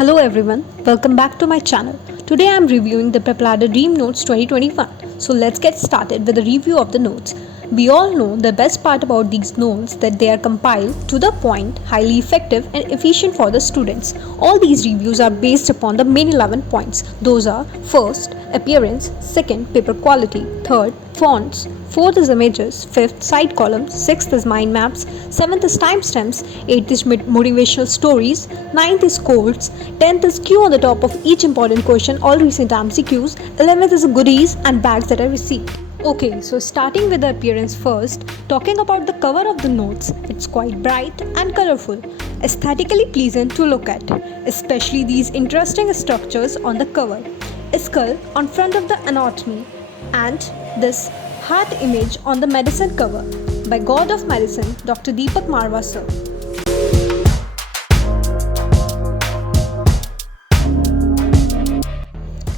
Hello everyone, welcome back to my channel. Today I am reviewing the Peplada Dream Notes 2021. So let's get started with a review of the notes. We all know the best part about these notes that they are compiled to the point, highly effective and efficient for the students. All these reviews are based upon the main 11 points. Those are: first, appearance; second, paper quality; third, fonts; fourth is images; fifth, side columns; sixth is mind maps; seventh is timestamps; eighth is motivational stories; ninth is quotes; 10th is Q on the top of each important question, all recent MCQs; 11th is goodies and bags that I received. Okay, so starting with the appearance first, talking about the cover of the notes, it's quite bright and colorful, aesthetically pleasant to look at, especially these interesting structures on the cover. A skull on front of the anatomy and this heart image on the medicine cover by God of Medicine, Dr. Deepak Marwa sir.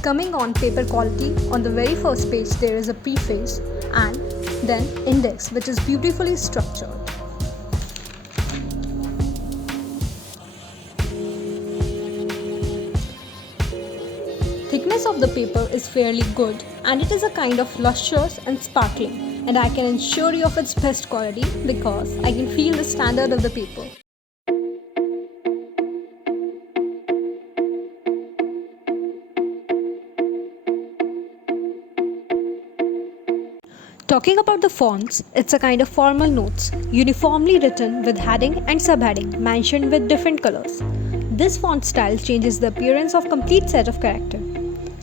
Coming on paper quality, on the very first page there is a preface and then index, which is beautifully structured. Thickness of the paper is fairly good and it is a kind of lustrous and sparkling, and I can assure you of its best quality because I can feel the standard of the paper. Talking about the fonts, it's a kind of formal notes, uniformly written with heading and subheading, mentioned with different colors. This font style changes the appearance of complete set of character.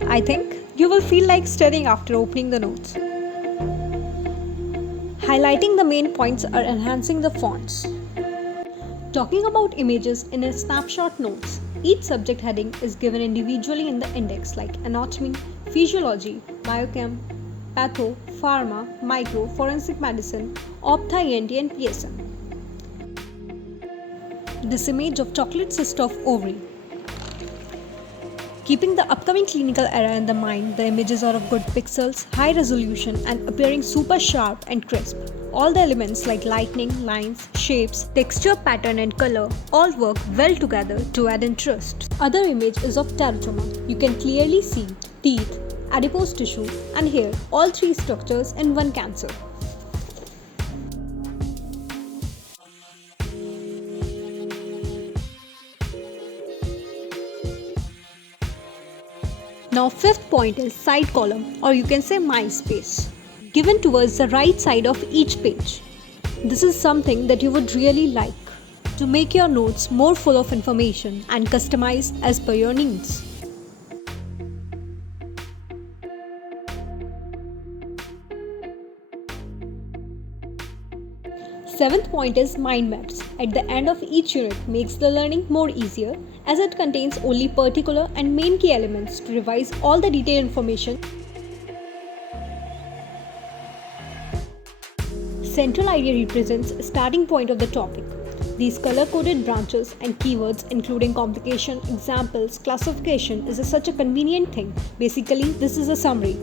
I think you will feel like studying after opening the notes. Highlighting the main points or enhancing the fonts. Talking about images in a snapshot notes, each subject heading is given individually in the index like anatomy, physiology, biochem, patho, pharma, micro, forensic medicine, optha, ENT and PSM. This image of chocolate cyst of ovary. Keeping the upcoming clinical era in the mind, the images are of good pixels, high resolution and appearing super sharp and crisp. All the elements like lightning, lines, shapes, texture, pattern and color all work well together to add interest. Other image is of teratoma. You can clearly see teeth, adipose tissue and hair, all three structures in one cancer. Now fifth point is side column, or you can say mind space, given towards the right side of each page. This is something that you would really like to make your notes more full of information and customize as per your needs. Seventh point is mind maps. At the end of each unit makes the learning more easier as it contains only particular and main key elements to revise all the detailed information. Central idea represents a starting point of the topic. These color-coded branches and keywords including complication, examples, classification is such a convenient thing. Basically, this is a summary.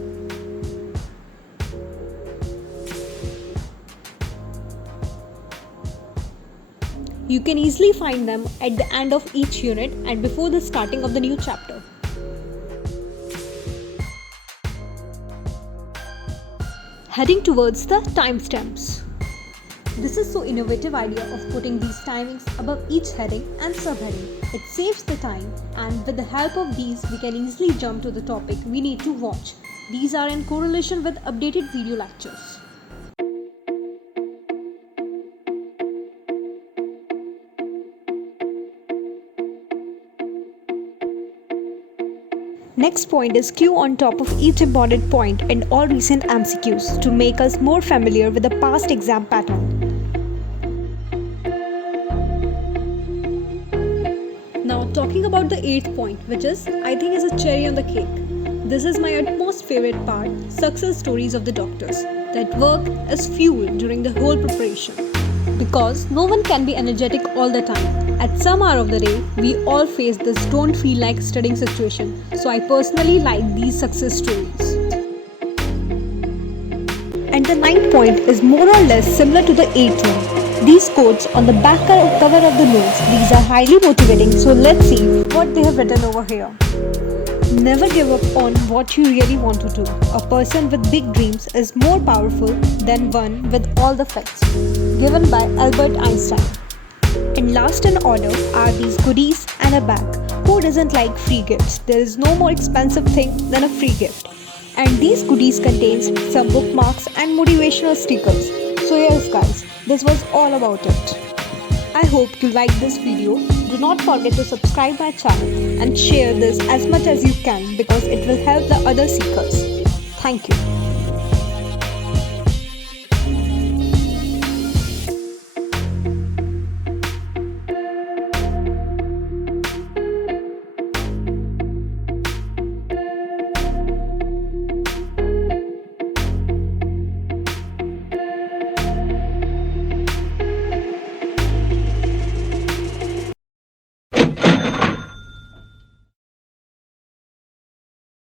You can easily find them at the end of each unit and before the starting of the new chapter. Heading towards the timestamps. This is so innovative idea of putting these timings above each heading and subheading. It saves the time, and with the help of these we can easily jump to the topic we need to watch. These are in correlation with updated video lectures. Next point is Q on top of each important point and all recent MCQs to make us more familiar with the past exam pattern. Now talking about the 8th point, which is I think is a cherry on the cake. This is my utmost favorite part, success stories of the doctors that work as fuel during the whole preparation. Because no one can be energetic all the time. At some hour of the day, we all face this don't feel like studying situation. So I personally like these success stories. And the 9th point is more or less similar to the 8th one. these quotes on the back cover of the notes. These are highly motivating, so let's see what they have written over here. Never give up on what you really want to do. A person with big dreams is more powerful than one with all the facts. Given by Albert Einstein. And last in order are these goodies and a bag. Who doesn't like free gifts? There is no more expensive thing than a free gift. And these goodies contains some bookmarks and motivational stickers. So yes guys, this was all about it. I hope you liked this video. Do not forget to subscribe my channel and share this as much as you can because it will help the other seekers. Thank you.